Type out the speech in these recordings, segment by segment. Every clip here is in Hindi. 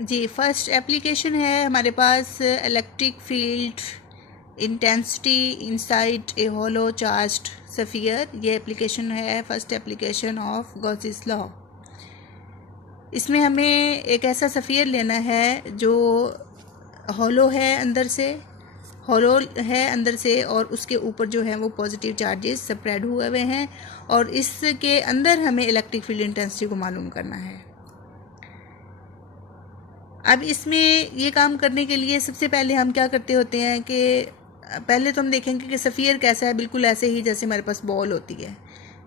जी, फर्स्ट एप्लीकेशन है हमारे पास electric field intensity inside a hollow charged sphere. ये एप्लीकेशन है first application of Gauss's law. इसमें हमें एक ऐसा सफियर लेना है जो होलो है अंदर से और उसके ऊपर जो है वो पॉजिटिव चार्जेस स्प्रेड हुए हुए हैं और इसके अंदर हमें इलेक्ट्रिक फील्ड इंटेंसिटी को मालूम करना है। अब इसमें ये काम करने के लिए सबसे पहले हम क्या करते होते हैं कि पहले तो हम देखेंगे कि सफ़ियर कैसा है, बिल्कुल ऐसे ही जैसे हमारे पास बॉल होती है,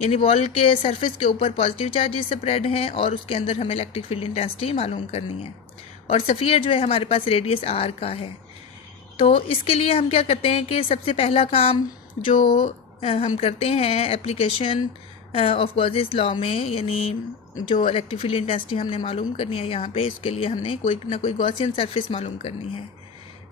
यानी बॉल के सरफेस के ऊपर पॉजिटिव चार्जेस स्प्रेड हैं और उसके अंदर हमें इलेक्ट्रिक फील्ड इंटेंसिटी मालूम करनी है और सफ़ियर जो है हमारे पास रेडियस आर का है। तो इसके लिए हम क्या करते हैं कि सबसे पहला काम जो हम करते हैं एप्लीकेशन ऑफ गॉसेस लॉ में, यानी जो इलेक्ट्रिक फील्ड इंटेंसिटी हमने मालूम करनी है यहाँ पे, इसके लिए हमने कोई ना कोई गॉसियन सरफेस मालूम करनी है,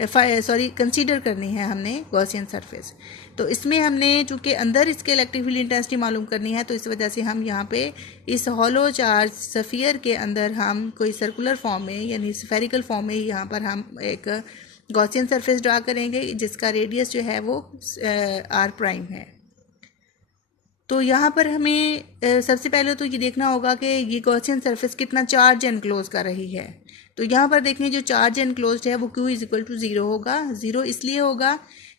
कंसीडर करनी है हमने गॉसियन सरफेस। तो इसमें हमने चूँकि अंदर इसके इलेक्ट्रिक फील्ड इंटेंसिटी मालूम करनी है तो इस वजह से हम यहाँ पे इस हॉलो चार्ज सफियर के अंदर हम कोई सर्कुलर फॉर्म में यानी स्फेरिकल फॉर्म में यहाँ पर हम एक गॉसियन सरफेस ड्रा करेंगे जिसका रेडियस जो है वो आर प्राइम है। तो यहाँ पर हमें सबसे पहले तो ये देखना होगा कि ये गॉसियन सरफेस कितना चार्ज एनक्लोज कर रही है। तो यहाँ पर देखें जो चार्ज एनक्लोज्ड है वो Q = 0 होगा। 0 इसलिए होगा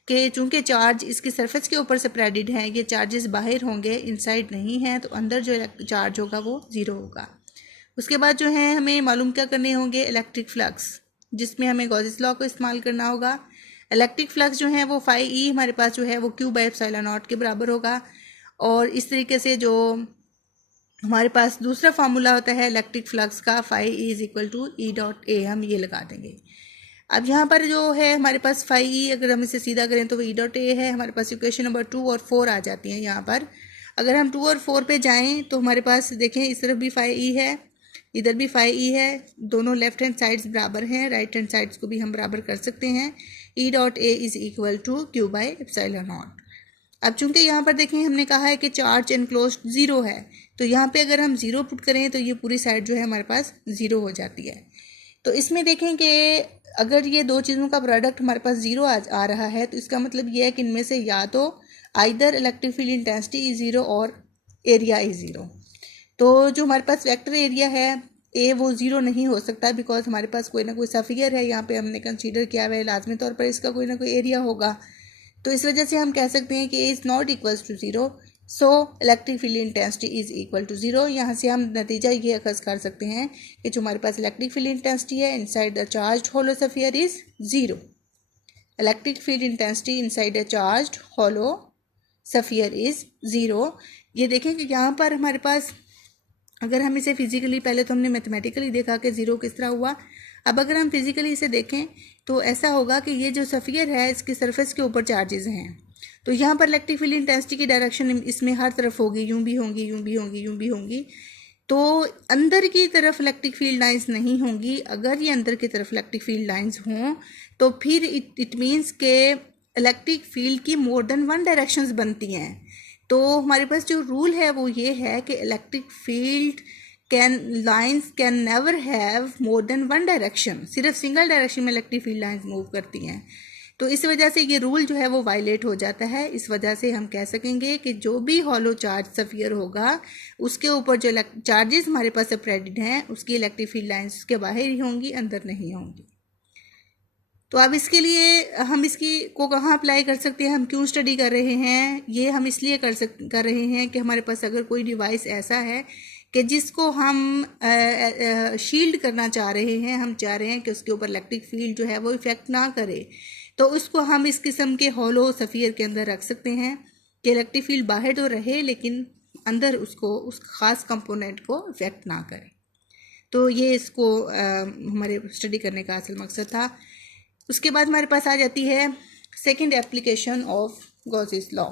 कि चूंकि चार्ज इसकी सरफेस के ऊपर स्प्रेडेड है, ये चार्जेस बाहर होंगे, इनसाइड नहीं है, तो अंदर जो चार्ज होगा वो 0 होगा। उसके बाद जो है हमें मालूम क्या करने होंगे, इलेक्ट्रिक फ्लक्स, जिसमें हमें गॉसेस लॉ को इस्तेमाल करना होगा। इलेक्ट्रिक फ्लक्स जो है वो फाई ई हमारे पास जो है वो Q/ε0 के बराबर होगा और इस तरीके से जो हमारे पास दूसरा फार्मूला होता है इलेक्ट्रिक फ्लक्स का, फाई ई = E.A, हम ये लगा देंगे। अब यहाँ पर जो है हमारे पास फाई ई, अगर हम इसे सीधा करें तो वो E.A है। हमारे पास इक्वेशन नंबर 2 और 4 आ जाती हैं यहाँ पर। अगर हम 2 और 4 पे जाएं तो हमारे पास देखें इस तरफ भी फाई ई है, इधर भी फाई ई है, दोनों लेफ्ट हैंड साइड्स बराबर हैं, राइट हैंड साइड्स को भी हम बराबर कर सकते हैं। E.A = Q/ε0। अब चूंकि यहाँ पर देखें हमने कहा है कि चार्ज एनक्लोज्ड 0 है, तो यहाँ पे अगर हम 0 पुट करें तो ये पूरी साइड जो है हमारे पास 0 हो जाती है। तो इसमें देखें कि अगर ये दो चीज़ों का प्रोडक्ट हमारे पास 0 आ रहा है तो इसका मतलब ये है कि इनमें से या तो either electric field intensity is 0 और एरिया इज 0। तो जो हमारे पास वेक्टर एरिया है ए वो 0 नहीं हो सकता, बिकॉज हमारे पास कोई ना कोई सफियर है यहाँ पे हमने कंसीडर किया हुआ है, लाजमी तौर पर इसका कोई ना कोई एरिया होगा। तो इस वजह से हम कह सकते हैं कि A is not equals to 0, so electric field intensity is equal to 0। यहाँ से हम नतीजा ये अखज़ कर सकते हैं कि जो हमारे पास इलेक्ट्रिक फील्ड इंटेंसिटी है inside the charged hollow sphere is 0। Electric field intensity inside the charged hollow sphere is 0। ये देखें कि यहाँ पर हमारे पास अगर हम इसे फिजिकली, पहले तो हमने मैथमेटिकली देखा कि 0 किस तरह हुआ, अब अगर हम फिजिकली इसे देखें तो ऐसा होगा कि ये जो सफियर है इसकी सरफेस के ऊपर चार्जेस हैं, तो यहाँ पर इलेक्ट्रिक फील्ड इंटेंसिटी की डायरेक्शन इसमें हर तरफ होगी, यूं भी होंगी, यूं भी होंगी, यूं भी होंगी। तो अंदर की तरफ इलेक्ट्रिक फील्ड लाइंस नहीं होंगी। अगर ये अंदर की तरफ इलेक्ट्रिक फील्ड लाइंस हों तो फिर इट मीन्स के इलेक्ट्रिक फील्ड की मोर देन वन डायरेक्शंस बनती हैं। तो हमारे पास जो रूल है वो ये है कि electric field lines can never have more than one direction, सिर्फ सिंगल डायरेक्शन में इलेक्ट्रिक फील्ड लाइंस मूव करती हैं। तो इस वजह से ये रूल जो है वो वायलेट हो जाता है। इस वजह से हम कह सकेंगे कि जो भी हॉलो चार्ज सफियर होगा उसके ऊपर जो चार्जेस हमारे पास स्प्रेडेड हैं उसकी इलेक्ट्रिक फील्ड लाइंस उसके बाहर ही होंगी, अंदर नहीं होंगी। तो अब इसके लिए हम इसकी को कहाँ अप्लाई कर सकते हैं, हम क्यों स्टडी कर रहे हैं, ये हम इसलिए कर रहे हैं कि हमारे पास अगर कोई डिवाइस ऐसा है कि जिसको हम शील्ड करना चाह रहे हैं, हम चाह रहे हैं कि उसके ऊपर इलेक्ट्रिक फील्ड जो है वो इफेक्ट ना करे, तो उसको हम इस किस्म के हॉलो सफियर के अंदर रख सकते हैं कि इलेक्ट्रिक फील्ड बाहर तो रहे लेकिन अंदर उसको उस ख़ास कंपोनेंट को इफेक्ट ना करे। तो ये इसको हमारे स्टडी करने का असल मकसद था। उसके बाद हमारे पास आ जाती है second application of Gauss's law.